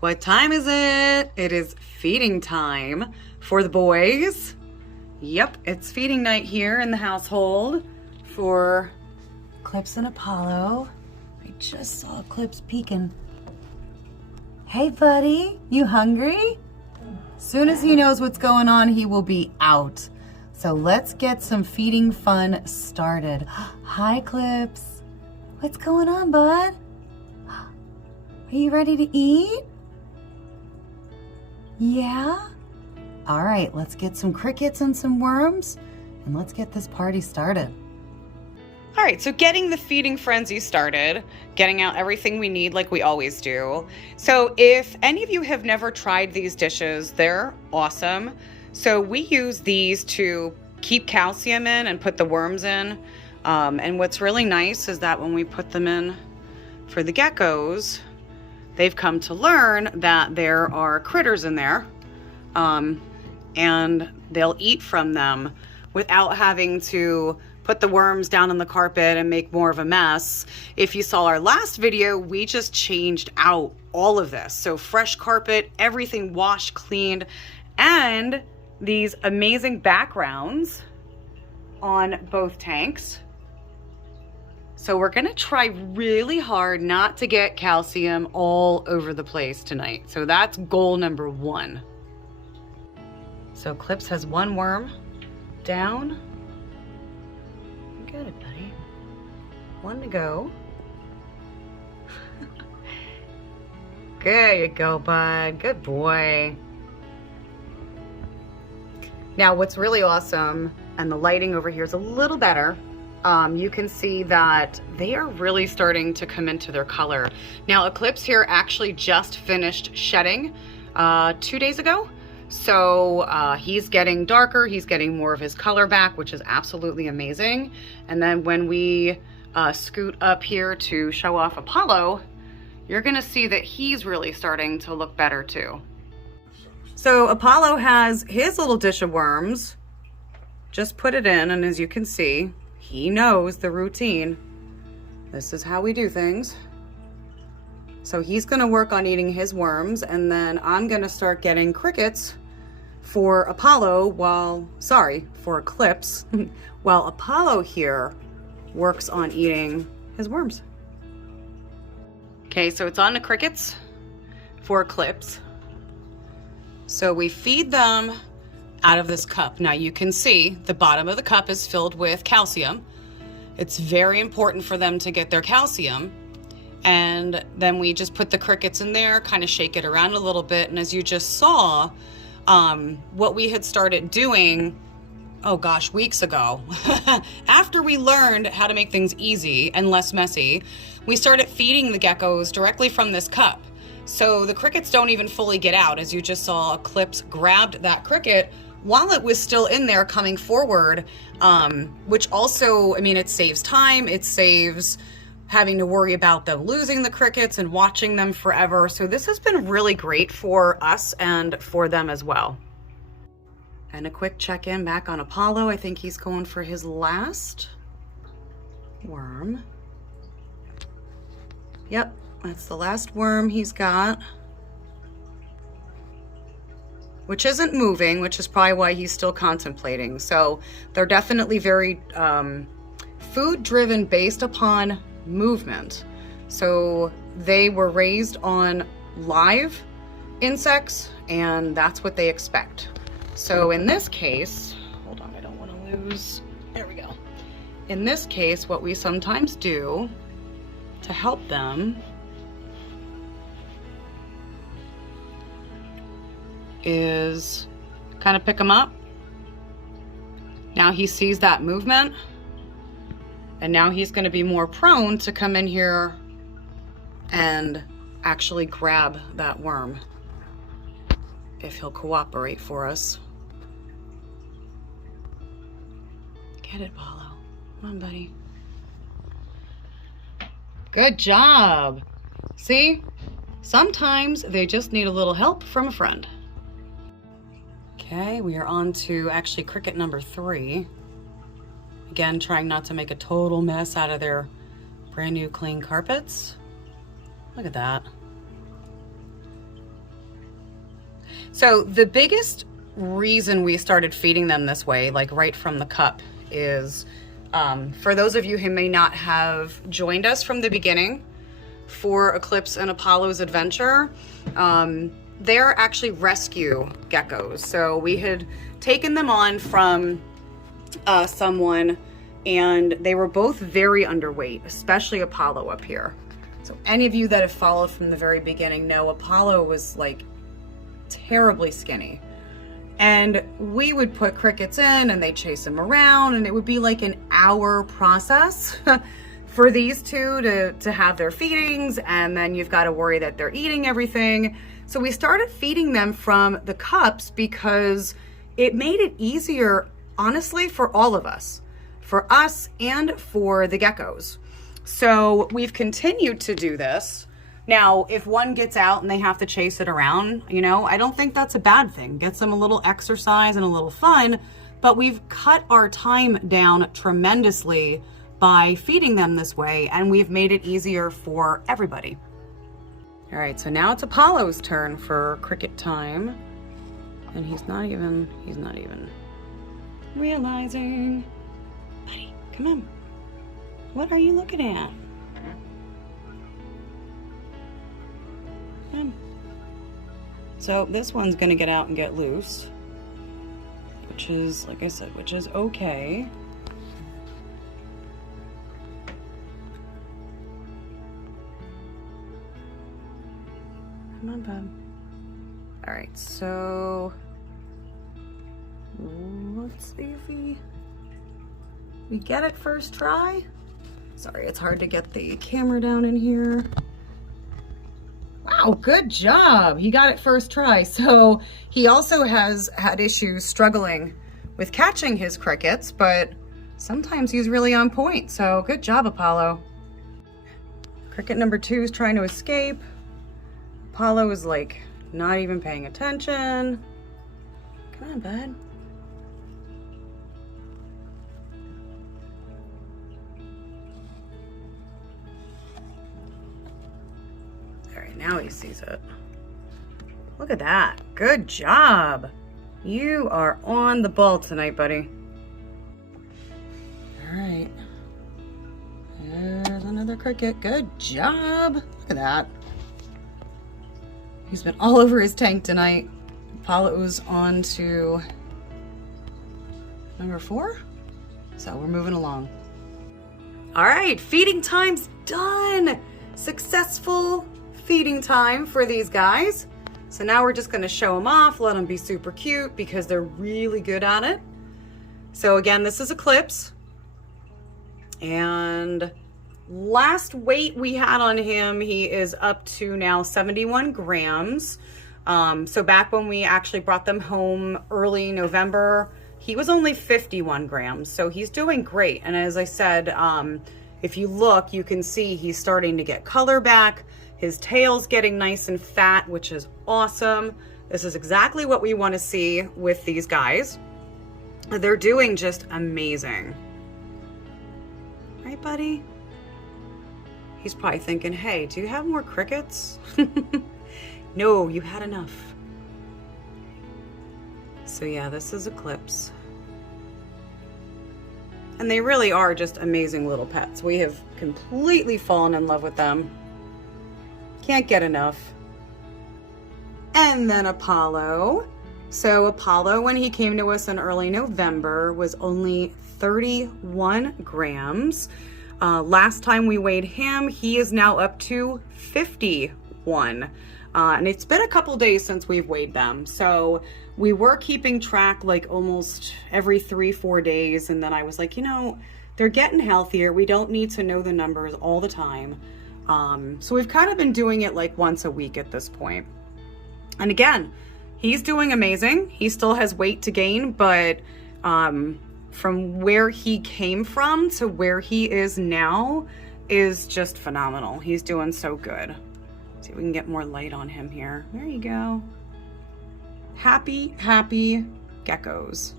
What time is it? It is feeding time for the boys. Yep, it's feeding night here in the household for Eclipse and Apollo. I just saw Eclipse peeking. Hey buddy, you hungry? Soon as he knows what's going on, he will be out. So let's get some feeding fun started. Hi Eclipse, what's going on, bud? Are you ready to eat? Yeah? All right, let's get some crickets and some worms and let's get this party started. All right, so getting the feeding frenzy started, getting out everything we need like we always do. So if any of you have never tried these dishes, they're awesome. So we use these to keep calcium in and put the worms in. And what's really nice is that when we put them in for the geckos, they've come to learn that there are critters in there, and they'll eat from them without having to put the worms down on the carpet and make more of a mess. If you saw our last video, we just changed out all of this. So fresh carpet, everything washed, cleaned, and these amazing backgrounds on both tanks. So we're gonna try really hard not to get calcium all over the place tonight. So that's goal number one. So Eclipse has one worm down. Good, buddy. One to go. There you go, bud. Good boy. Now what's really awesome, and the lighting over here is a little better, you can see that they are really starting to come into their color. Now Eclipse here actually just finished shedding 2 days ago. So he's getting darker, he's getting more of his color back, which is absolutely amazing. And then when we scoot up here to show off Apollo, you're gonna see that he's really starting to look better too. So Apollo has his little dish of worms, just put it in, and as you can see, he knows the routine. This is how we do things. So he's gonna work on eating his worms, and then I'm gonna start getting crickets for Apollo for Eclipse, while Apollo here works on eating his worms. Okay, so it's on the crickets for Eclipse. So we feed them out of this cup. Now you can see the bottom of the cup is filled with calcium. It's very important for them to get their calcium. And then we just put the crickets in there, kind of shake it around a little bit. And as you just saw, what we had started doing, oh gosh, weeks ago, after we learned how to make things easy and less messy, we started feeding the geckos directly from this cup. So the crickets don't even fully get out. As you just saw, Eclipse grabbed that cricket while it was still in there coming forward, which also, I mean, it saves time, it saves having to worry about them losing the crickets and watching them forever. So this has been really great for us and for them as well. And a quick check-in back on Apollo. I think he's going for his last worm. Yep, that's the last worm he's got, which isn't moving, which is probably why he's still contemplating. So they're definitely very food driven based upon movement. So they were raised on live insects, and that's what they expect. So in this case, hold on, I don't want to lose, there we go. In this case, what we sometimes do to help them is kind of pick them up. Now he sees that movement, and now he's going to be more prone to come in here and actually grab that worm if he'll cooperate for us. Get it, Apollo. Come on, buddy. Good job. See? Sometimes they just need a little help from a friend. Okay, we are on to actually cricket number 3. Again, trying not to make a total mess out of their brand new clean carpets. Look at that. So the biggest reason we started feeding them this way, like right from the cup, is for those of you who may not have joined us from the beginning for Eclipse and Apollo's adventure, they're actually rescue geckos. So we had taken them on from someone, and they were both very underweight, especially Apollo up here. So any of you that have followed from the very beginning know Apollo was like terribly skinny. And we would put crickets in and they'd chase him around, and it would be like an hour process for these two to have their feedings, and then you've got to worry that they're eating everything. So we started feeding them from the cups because it made it easier, honestly, for all of us, for us and for the geckos. So we've continued to do this. Now, if one gets out and they have to chase it around, you know, I don't think that's a bad thing. Gets them a little exercise and a little fun, but we've cut our time down tremendously by feeding them this way, and we've made it easier for everybody. All right, so now it's Apollo's turn for cricket time, and he's not even realizing. Buddy, come on. What are you looking at? So this one's gonna get out and get loose, which is, like I said, which is okay. Come on, bub. All right, so let's see if we get it first try. Sorry, it's hard to get the camera down in here. Wow, good job. He got it first try. So he also has had issues struggling with catching his crickets, but sometimes he's really on point. So good job, Apollo. Cricket number 2 is trying to escape. Apollo is like not even paying attention. Come on, bud. Now he sees it. Look at that. Good job. You are on the ball tonight, buddy. All right. There's another cricket. Good job. Look at that. He's been all over his tank tonight. Apollo's on to number 4. So we're moving along. All right, feeding time's done. Successful feeding time for these guys. So now we're just going to show them off, let them be super cute because they're really good at it. So again, this is Eclipse, and last weight we had on him, he is up to now 71 grams. So back when we actually brought them home early November, he was only 51 grams. So he's doing great. And as I said, if you look, you can see he's starting to get color back. His tail's getting nice and fat, which is awesome. This is exactly what we want to see with these guys. They're doing just amazing. Right, buddy? He's probably thinking, hey, do you have more crickets? No, you had enough. So yeah, this is Eclipse. And they really are just amazing little pets. We have completely fallen in love with them. Can't get enough. And then Apollo. So Apollo, when he came to us in early November, was only 31 grams. Last time we weighed him, he is now up to 51. And it's been a couple days since we've weighed them. So we were keeping track like almost every 3-4 days. And then I was like, you know, they're getting healthier. We don't need to know the numbers all the time. So we've kind of been doing it like once a week at this point. And again, he's doing amazing. He still has weight to gain, but from where he came from to where he is now is just phenomenal. He's doing so good. Let's see if we can get more light on him here. There you go. Happy, happy geckos.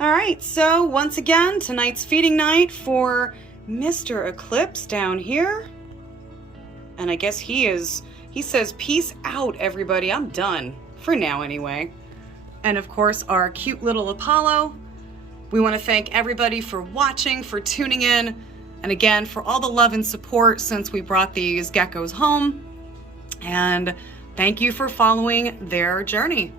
All right, so once again, tonight's feeding night for Mr. Eclipse down here. And I guess he is He says, peace out, everybody. I'm done. For now, anyway. And of course, our cute little Apollo. We want to thank everybody for watching, for tuning in, and again, for all the love and support since we brought these geckos home. And thank you for following their journey.